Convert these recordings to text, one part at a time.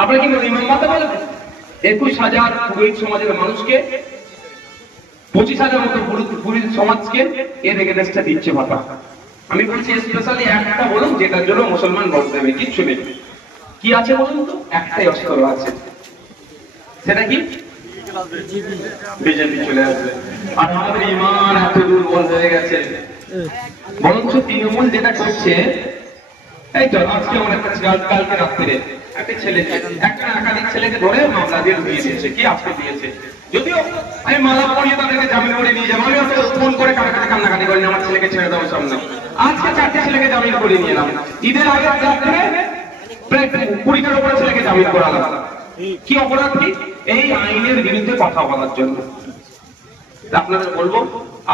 আপনারা কি ইমামবাদা বলবেন? 21,000 পুরোহিত সমাজের মানুষকে 25,000 মতো পুরোহিত সমাজকে এর এগেনস্টে দিচ্ছে ভাতা। আমি বলছি স্পেশালি একটা বলুন যেটার জন্য মুসলমান ভোট দেবে, কিচ্ছু নেই। কি আছে বলুন তো? একটাই অস্ত্র আছে, সেটা কি? বিজেপি চলে আসবে। আর আমাদের ইমান এত দুর্বল হয়ে গেছে, বরঞ্চ তৃণমূল যেটা করছে, এই তো আজকে আমার একটা কালকে রাত্রে একটা ছেলেকে একটা একাধিক ছেলেকে ধরে মামলা দিয়ে ঢুকিয়ে দিয়েছে। কি আজকে দিয়েছে? যদিও আমি মালা পড়িয়ে তাদেরকে জামিন করে নিয়ে যাবো, আমি ফোন করে কারাকারি কান্নাকাটি করিনি আমার ছেলেকে ছেড়ে দেওয়ার সামনে। আজকে 4টে ছেলেকে জামিন করে নিয়ে এলাম, ঈদের আগে রাত্রে প্রায় 20টার উপরে ছেলেকে জামিন করালাম। কি অপরাধ? কি এই আইনের বিরুদ্ধে কথা বলার জন্য। আপনাদের বলবো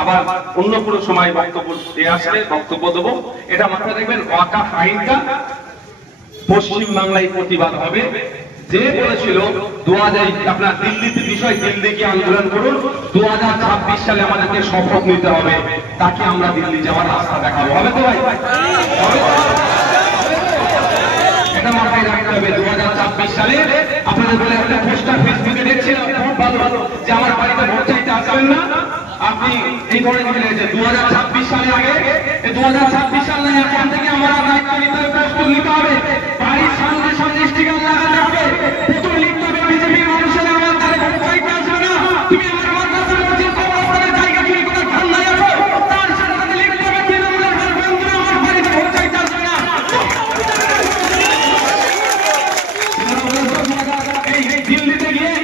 আবার অন্য কোনো সময় বক্তব্য দিয়ে আসলে বক্তব্য দেবো। এটা মাথায় রাখবেন, ওয়াকাফ আইনটা পশ্চিম বাংলায় প্রতিবাদ হবে। যে বলেছিল 2000 আপনার দিল্লিতে বিষয়, দিল্লি গিয়ে আন্দোলন করুন, 2026 সালে আমাদেরকে শপথ নিতে হবে, তাকে আমরা দিল্লি যাওয়ার রাস্তা দেখাবো। হবে তো ভাই? এটা মাথায় রাখতে হবে। 2026 সালে আপনাদের বলে একটা পোস্টার ফেসবুকে দেখছিলাম, খুব ভালো যে আমার বাড়িতে ভোট চাইতে আসবেন না, আপনি এই ধরনের মিলে যে 2026 সালে আগে 2026 সালে এখন থেকে আমরা দায়িত্ব নিতে হবে, প্রস্তুত নিতে হবে, বাড়ির সামনে সামনে স্টিকার লাগাতে হবে, প্রথম লিখতে হবে বিজেপির মানুষের আমার তারা ভোট চাইতে আসবে না, তুমি আমার মাদ্রাসার মসজিদ কবরস্থানের জায়গা চুরি করে ঠান্ডায় আছো, তার সাথে সাথে লিখতে হবে তৃণমূলের বন্ধুরা আমার বাড়িতে ভোট চাইতে আসবে না। এই দিল্লিতে গিয়ে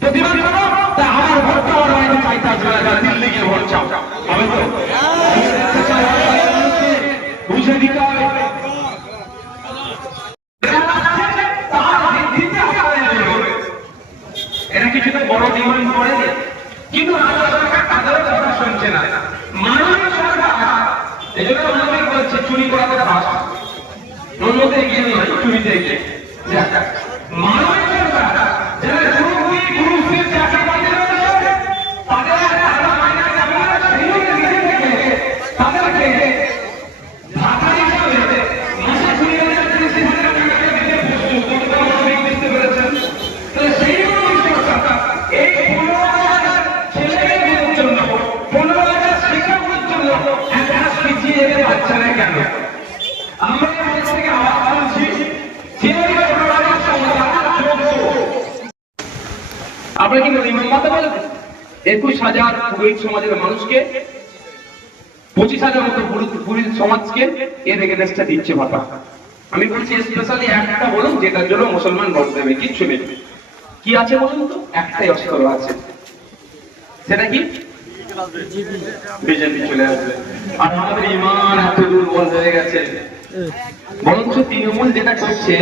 প্রতিবাদ করো, তা আমার ভোটটা আমার বাড়িতে চাইতে আসবে না, দিল্লি গিয়ে ভোট চাও। হবে তো? বুঝে দিতে হবে। এরা কিছুটা বড় ডিমান্ড করে, কিন্তু তাদের কথা শুনছে না। মাননীয় সরকার এই জন্য আমাদের বলছে চুরি করাতে ভাষা অন্যতে এগিয়ে নিয়ে চুরিতে এগিয়ে। মাননীয় সরকার যারা গুরুদের চাকরি পাতে রয়েছে তাদের তাদেরকে ভাতা হিসাবে মাসে 20,000 30,000 টাকা দিতে বুঝতে পেরেছেন। সেই সরকার এই 15,000 ছেলেমেয়েদের জন্য 15,000 শিক্ষকের জন্য একটা পিছিয়ে যেতে পারছে না কেন? আমরা থেকে আওয়াজ তুলছি, আপনারা কি ইমামবাদা বলবেন? 21,000 পুরোহিত সমাজের মানুষকে 25,000 মতো পুরোহিত সমাজকে এর এগেনস্টে দিচ্ছে ভাতা। আমি বলছি স্পেশালি একটা বলুন যেটার জন্য মুসলমান ভোট দেবে, কিচ্ছু নেই। কি আছে বলুন তো? একটাই অস্ত্র আছে, সেটা কি? বিজেপি চলে আসবে। আর আমাদের ইমান এত দুর্বল হয়ে গেছে, বরঞ্চ তৃণমূল যেটা করছে,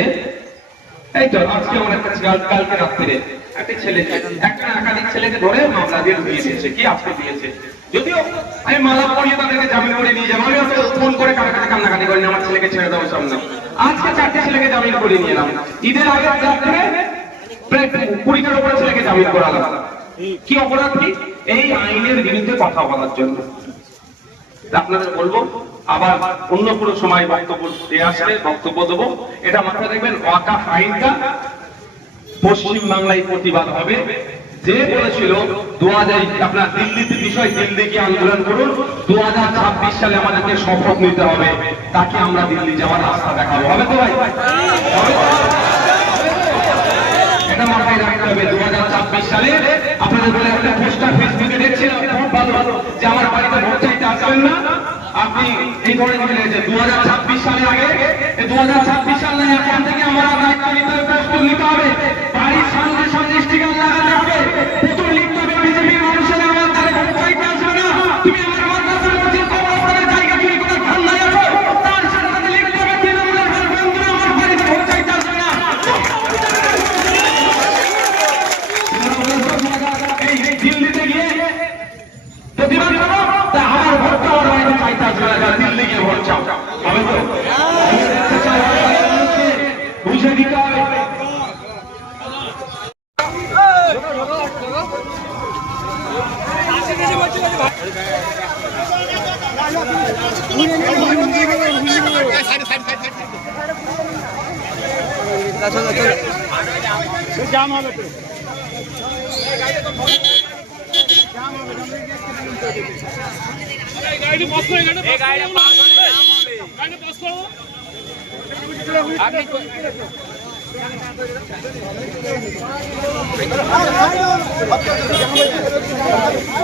এই তো আজকে আমার একটা কালকে রাত্রে একটা ছেলেকে একটা একাধিক ছেলেকে ধরে মামলা দিয়ে ঢুকিয়ে দিয়েছে। কি আজকে দিয়েছে? যদিও আমি মালা পড়িয়ে তাদেরকে জামিন করে নিয়ে যাবো, আমি ফোন করে কারাকারি কান্নাকাটি করিনি আমার ছেলেকে ছেড়ে দেওয়ার সামনে। আজকে 4টে ছেলেকে জামিন করে নিয়ে এলাম, ঈদের আগে রাত্রে প্রায় 20টার উপরে ছেলেকে জামিন করালাম। কি অপরাধ? কি এই আইনের বিরুদ্ধে কথা বলার জন্য। আপনাদের বলবো আবার অন্য কোনো সময় বক্তব্য দিয়ে আসলে বক্তব্য দেবো। এটা মাথায় রাখবেন, ওয়াকাফ আইনটা পশ্চিম বাংলায় প্রতিবাদ হবে। যে বলেছিল 2000 আপনার দিল্লিতে বিষয়, দিল্লি গিয়ে আন্দোলন করুন, 2026 সালে আমাদেরকে শপথ নিতে হবে, তাকে আমরা দিল্লি যাওয়ার রাস্তা দেখাবো। হবে তো ভাই? এটা মাথায় রাখতে হবে। 2026 সালে আপনাদের বলে একটা পোস্টার ফেসবুকে দেখছিলাম, খুব ভালো যে আমার বাড়িতে ভোট চাইতে আসবেন না, আপনি এই ধরনের মিলে যে 2026 সালে আগে 2026 সালে এখন থেকে আমরা দায়িত্ব নিতে হবে, প্রস্তুত নিতে হবে, বাড়ির সামনে সামনে স্টিকার লাগাতে হবে, প্রথম লিখতে হবে বিজেপির মানুষের আমার তারা ভোট চাইতে আসবে না, তুমি আমার মাদ্রাসার মসজিদ কবরস্থানের জায়গা চুরি করে ঠান্ডায় আছো, তার সাথে সাথে লিখতে হবে তৃণমূলের বন্ধুরা আমার বাড়িতে ভোট চাইতে আসবে না। এই দিল্লিতে গিয়ে প্রতিবাদ করো, তা আমার ভোটটা আমার বাড়িতে চাইতে আসবে জাম হবে তো গাড়ি পাস করে গাড়ি পাস করো আপনি